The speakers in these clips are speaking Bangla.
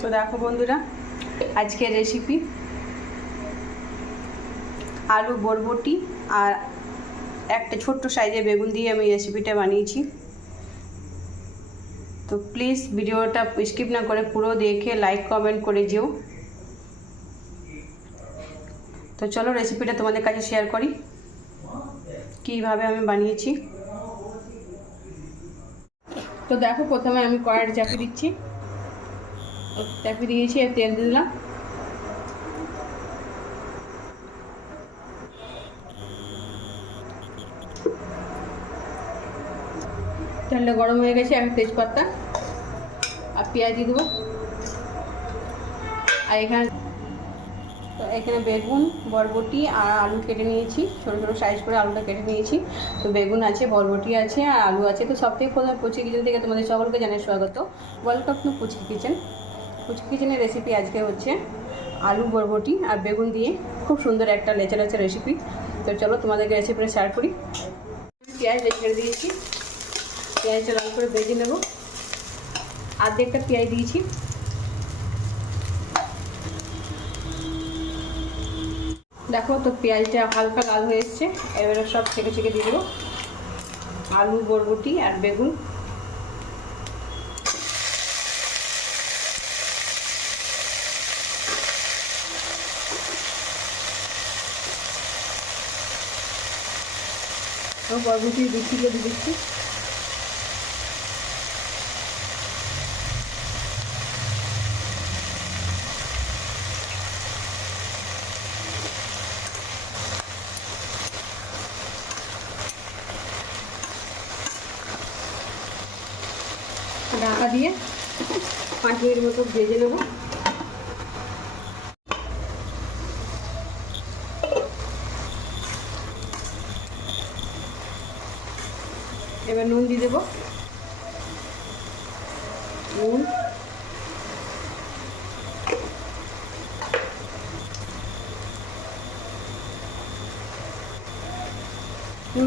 তো দেখো বন্ধুরা, আজকের রেসিপি আলু বরবটি আর একটা ছোট্ট সাইজের বেগুন দিয়ে আমি রেসিপিটা বানিয়েছি। তো প্লিজ ভিডিওটা স্কিপ না করে পুরো দেখে লাইক কমেন্ট করে যেও। তো চলো রেসিপিটা তোমাদের কাছে শেয়ার করি কীভাবে আমি বানিয়েছি। তো দেখো, প্রথমে আমি কড়াইটা চাপিয়ে দিচ্ছি, চাপিয়ে দিয়েছি আর তেল দিলাম। তেলটা গরম হয়ে গেছে, একটা তেজপাতা আর পেঁয়াজ দিয়ে দেবো। আর এখানে বেগুন, বরবটি আর আলু কেটে নিয়েছি, ছোটো ছোটো সাইজ করে আলুটা কেটে নিয়েছি। তো বেগুন আছে, বরবটি আছে আর আলু আছে। তো সব থেকে প্রথমে পুচকি কিচেন থেকে তোমাদের সকলকে জানাই স্বাগত। Welcome to Puchki kitchen. Puchki কিচেনের রেসিপি আজকে হচ্ছে আলু বরবটি আর বেগুন দিয়ে খুব সুন্দর একটা লেচা লেচা রেসিপি। তো চলো তোমাদেরকে রেসিপিটা শেয়ার করি। পেঁয়াজ রেখে দিয়েছি, পেঁয়াজটা লাল করে ভেজে নেব। অর্ধেকটা পেঁয়াজ দিয়েছি। দেখো, তো পেঁয়াজটা হালকা লাল হয়ে এসছে। এবারে সব ছেঁকে ছেঁকে দিয়ে দেবো আলু, বরবটি আর বেগুন। বরবটি দিচ্ছি দিয়ে দিচ্ছি। ঢাকা দিয়ে 5 মিনিট মতো ভেজে নেব। এবার নুন দিয়ে দেবো, নুন,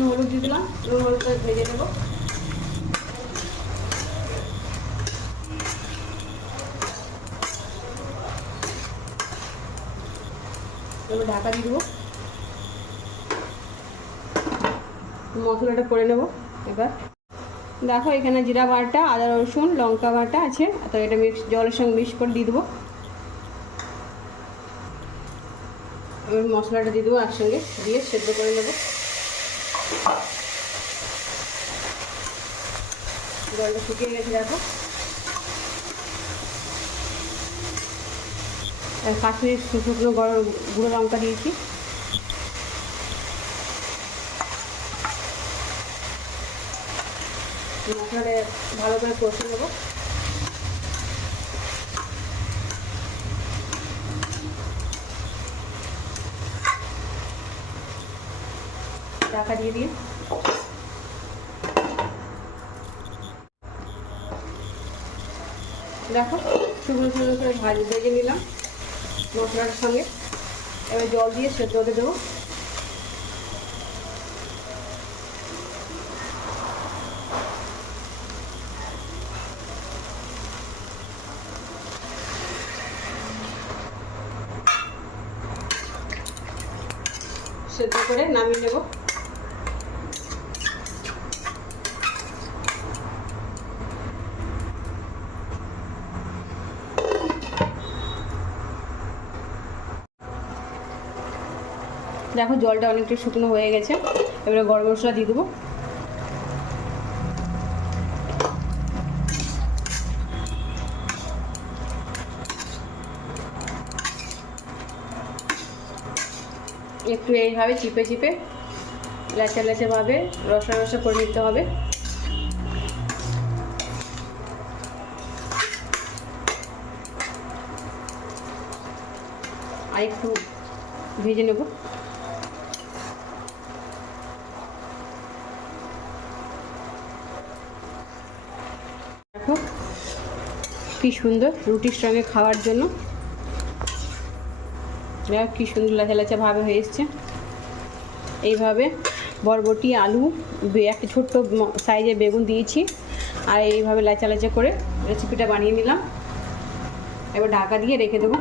হলুদ দিয়ে দিলাম। নুন হলুদটা ভেজে নেব। এবার ঢাকা দিয়ে দেবো, মশলাটা করে নেব। এবার দেখো, এখানে জিরা বাটা, আদা রসুন, লঙ্কা বাটা আছে। তো এটা জলের সঙ্গে মিক্স করে দিয়ে দেবো। এবার মশলাটা দিয়ে দেবো, একসঙ্গে দিয়ে সেদ্ধ করে নেব। জলটা শুকিয়ে গেছে দেখো। কাশ্মীরি শুকনো গুঁড়ো লঙ্কা দিয়েছি। মশলাটা ভালো করে কষে নেব। ঢাকা দিয়ে দিয়ে দেখো, শুকনো শুকনো করে ভেজে নিলাম মশলাটার সঙ্গে। এবার জল দিয়ে সেদ্ধ হতে দেবো। সেদ্ধ করে নামিয়ে নেব। দেখো, জলটা অনেকটা শুকনো হয়ে গেছে। এবারে গরম মশলা দিয়ে দেবো। একটু এইভাবে চিপে চিপে লেচা লেচাভাবে রসা রসা করে নিতে হবে। আর একটু ভেজে নেব। দেখো কি সুন্দর রুটির সঙ্গে খাওয়ার জন্য। দেখো কি সুন্দর লেচা লেচা ভাবে হয়ে এসছে। এইভাবে বরবটি, আলু, একটা ছোট্ট সাইজের বেগুন দিয়েছি আর এইভাবে লেচা লেচা করে রেসিপিটা বানিয়ে নিলাম। এবার ঢাকা দিয়ে রেখে দেবো